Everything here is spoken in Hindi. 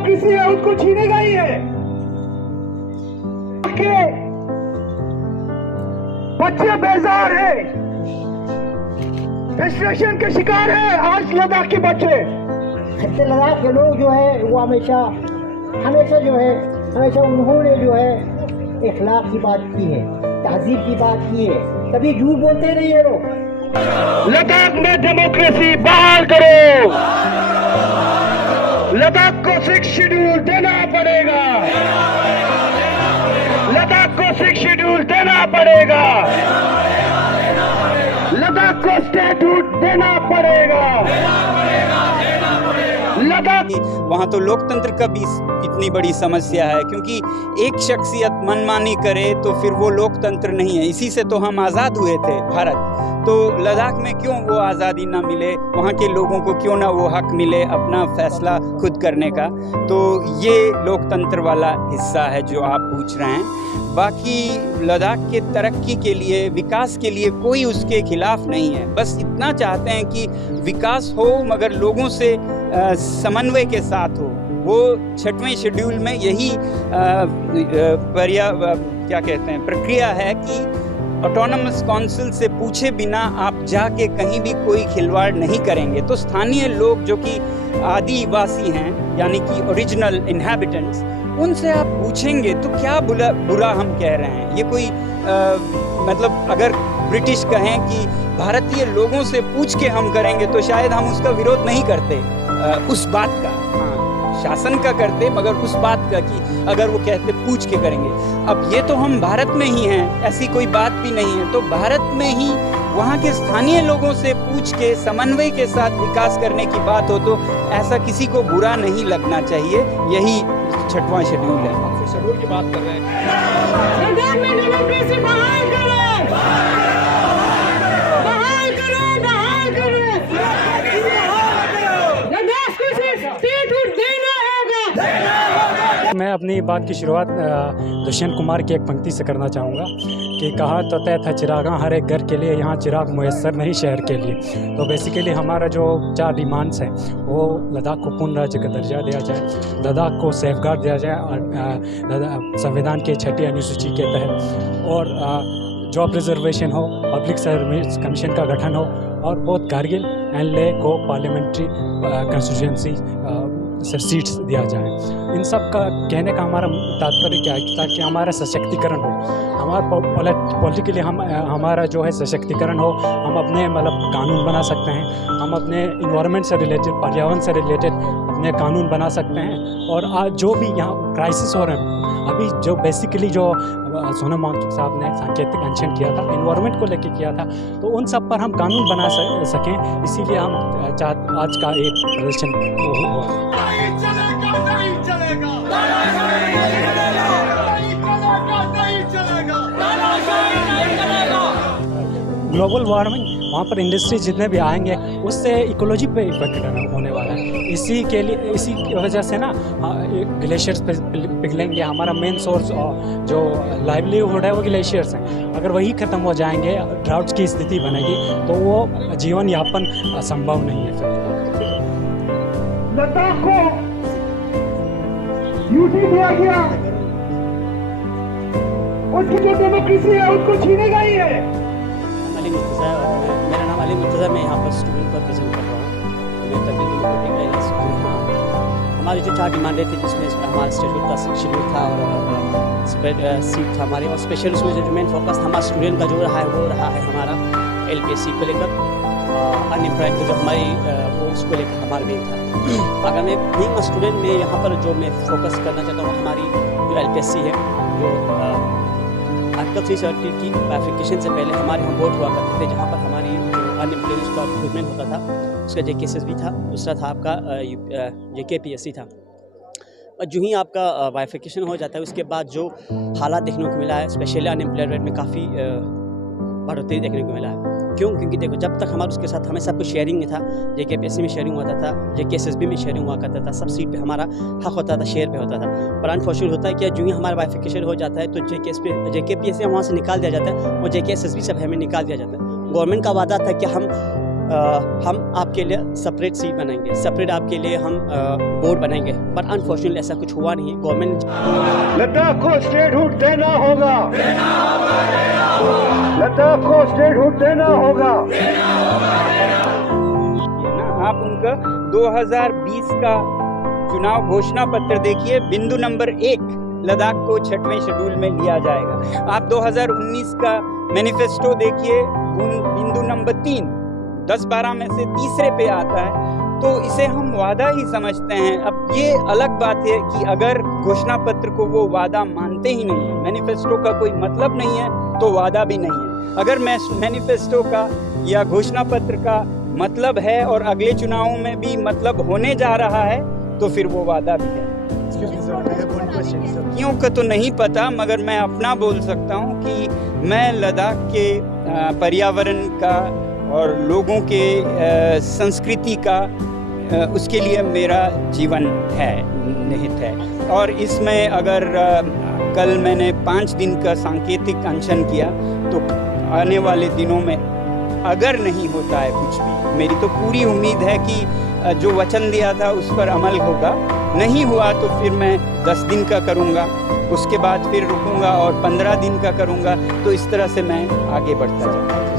डेमोक्रेसी है उसको छीनेगा ही है। के बच्चे बेजार है, फ्रस्ट्रेशन के शिकार है आज लद्दाख के बच्चे। लद्दाख के लोग जो है वो हमेशा उन्होंने जो है इखलाक की बात की है, तहजीब की बात की है, कभी झूठ बोलते नहीं है लोग। लद्दाख में डेमोक्रेसी बहाल करो, लद्दाख को 6 शेड्यूल देना पड़ेगा, लद्दाख को 6 शेड्यूल देना पड़ेगा, लद्दाख को स्टेटूट देना पड़ेगा। वहाँ तो लोकतंत्र का भी इतनी बड़ी समस्या है, क्योंकि एक शख्सियत मनमानी करे तो फिर वो लोकतंत्र नहीं है। इसी से तो हम आज़ाद हुए थे भारत। तो लद्दाख में क्यों वो आज़ादी ना मिले, वहाँ के लोगों को क्यों ना वो हक मिले अपना फैसला खुद करने का। तो ये लोकतंत्र वाला हिस्सा है जो आप पूछ रहे हैं। बाकी लद्दाख के तरक्की के लिए, विकास के लिए कोई उसके खिलाफ नहीं है। बस इतना चाहते हैं कि विकास हो मगर लोगों से समन्वय के साथ हो। वो 6वें शेड्यूल में यही प्रक्रिया है कि ऑटोनमस काउंसिल से पूछे बिना आप जाके कहीं भी कोई खिलवाड़ नहीं करेंगे। तो स्थानीय लोग जो कि आदिवासी हैं, यानी कि ओरिजिनल इन्हेबिटेंट्स, उनसे आप पूछेंगे तो क्या बुरा हम कह रहे हैं। ये कोई मतलब अगर ब्रिटिश कहें कि भारतीय लोगों से पूछ के हम करेंगे तो शायद हम उसका विरोध नहीं करते, उस बात का, हाँ शासन का करते, मगर उस बात का कि अगर वो कहते पूछ के करेंगे। अब ये तो हम भारत में ही हैं, ऐसी कोई बात भी नहीं है। तो भारत में ही वहाँ के स्थानीय लोगों से पूछ के समन्वय के साथ विकास करने की बात हो तो ऐसा किसी को बुरा नहीं लगना चाहिए। यही 6वां शेड्यूल है। शेड्यूल की बात कर रहे हैं। मैं अपनी बात की शुरुआत दुष्यंत कुमार की एक पंक्ति से करना चाहूँगा कि कहा तो तय था चिरागा हर एक घर के लिए, यहाँ चिराग मुयस्सर नहीं शहर के लिए। तो बेसिकली हमारा जो 4 डिमांड्स हैं वो लद्दाख को पूर्ण राज्य का दर्जा दिया जाए, लद्दाख को सेफगार्ड दिया जाए और संविधान के 6ठी अनुसूची के तहत, और जॉब रिजर्वेशन हो, पब्लिक सर्विस कमीशन का गठन हो, और बोथ कारगिल एंड लेह को पार्लियामेंट्री कंस्टिट्यूंसी से सीट्स दिया जाए। इन सब का कहने का हमारा तात्पर्य क्या है, ताकि हमारा सशक्तिकरण हो, हमारा पॉलिटिकली हमारा जो है सशक्तिकरण हो। हम अपने मतलब कानून बना सकते हैं, हम अपने इन्वायरमेंट से रिलेटेड, पर्यावरण से रिलेटेड अपने कानून बना सकते हैं। और आज जो भी यहाँ क्राइसिस हो रहे हैं, अभी जो बेसिकली जो सोनम वांगचुक साहब ने सांकेतिक अनशन किया था, इन्वायरमेंट को लेकर किया था, तो उन सब पर हम कानून बना सकें। इसीलिए हम आज का एक प्रदर्शन हुआ। ग्लोबल वार्मिंग, वहाँ पर इंडस्ट्री जितने भी आएंगे उससे इकोलॉजी पे इफेक्ट होने वाला है। इसी की वजह से ना ग्लेशियर्स पे पिघलेंगे। हमारा मेन सोर्स जो लाइवलीहुड है वो ग्लेशियर्स हैं। अगर वही ख़त्म हो जाएंगे, ड्राउट्स की स्थिति बनेगी, तो वो जीवन यापन संभव नहीं है। लद्दाख को यूटी दिया गया, उसकी जो डेमोक्रेसी है उसको छीनेगा ही है। मेरा नाम अली मुर्तज़ा, मैं यहाँ पर स्टूडेंट का प्रेजेंट कर रहा हूँ। हमारी जो 4 डिमांडें थी, जिसमें हमारा स्टेटूट का शेड्यूल था और सीट था हमारी, और स्पेशल उसमें जो मेन फोकस हमारा स्टूडेंट का जो रहा है वो रहा है हमारा LPSC को लेकर, अनएम्प्लॉयड को जो हमारी वो उसको लेकर हमारा मेन था। अगर मैं बीइंग अ स्टूडेंट में यहाँ पर जो मैं फोकस करना चाहता हूँ, हमारी जो LPSC है, जो आर्टिकल 330 की क्लैरिफिकेशन से पहले हमारे यहाँ वोट हुआ करते थे, जहाँ पर हमारी अनएम्प्लॉयड उसका रिक्रूटमेंट होता था, उसका JKSS भी था, दूसरा था आपका JKPSC था। और जो ही आपका वाइफिकेशन हो जाता है, उसके बाद जो हालात देखने को मिला है, स्पेशली अनएम्प्लॉयड रेट में काफ़ी बढ़ोतरी देखने को मिला है। क्यों? क्योंकि देखो, जब तक हमारे उसके साथ हमें सब कुछ शेयरिंग में था, JKPSC में शेयरिंग होता था, JKSSB में शेयरिंग हुआ करता था, सब सीट पे हमारा हक होता था, शेयर पे होता था। पर अनफॉर्चुनेट होता है कि जो ही हमारा वाइफिकेशन हो जाता है तो JKPSC वहाँ से निकाल दिया जाता है और JKSSB सब हमें निकाल दिया जाता है। गवर्नमेंट का वादा था कि हम हम आपके लिए सेपरेट सीट बनाएंगे, सेपरेट आपके लिए हम बोर्ड बनाएंगे, बट अनफॉर्चुनेटली ऐसा कुछ हुआ नहीं है। गवर्नमेंट लद्दाख को स्टेटहुड देना होगा, लद्दाख को स्टेटहुड देना होगा। आप उनका 2020 का चुनाव घोषणा पत्र देखिए, बिंदु नंबर 1 लद्दाख को 6वें शेड्यूल में लिया जाएगा। आप 2019 का मैनिफेस्टो देखिए, बिंदु नंबर 3 10-12 में से तीसरे पे आता है, तो इसे हम वादा ही समझते हैं। अब ये अलग बात है कि अगर घोषणा पत्र को वो वादा मानते ही नहीं है, मैनिफेस्टो का कोई मतलब नहीं है तो वादा भी नहीं है। अगर मैनिफेस्टो का या घोषणा पत्र का मतलब है और अगले चुनावों में भी मतलब होने जा रहा है तो फिर वो वादा भी है। क्यों का तो नहीं पता, मगर मैं अपना बोल सकता हूँ कि मैं लद्दाख के पर्यावरण का और लोगों के संस्कृति का उसके लिए मेरा जीवन है, निहित है। और इसमें अगर कल मैंने 5 दिन का सांकेतिक अनशन किया तो आने वाले दिनों में अगर नहीं होता है कुछ भी, मेरी तो पूरी उम्मीद है कि जो वचन दिया था उस पर अमल होगा। नहीं हुआ तो फिर मैं 10 दिन का करूँगा, उसके बाद फिर रुकूंगा और 15 दिन का करूँगा, तो इस तरह से मैं आगे बढ़ता जाऊँगा।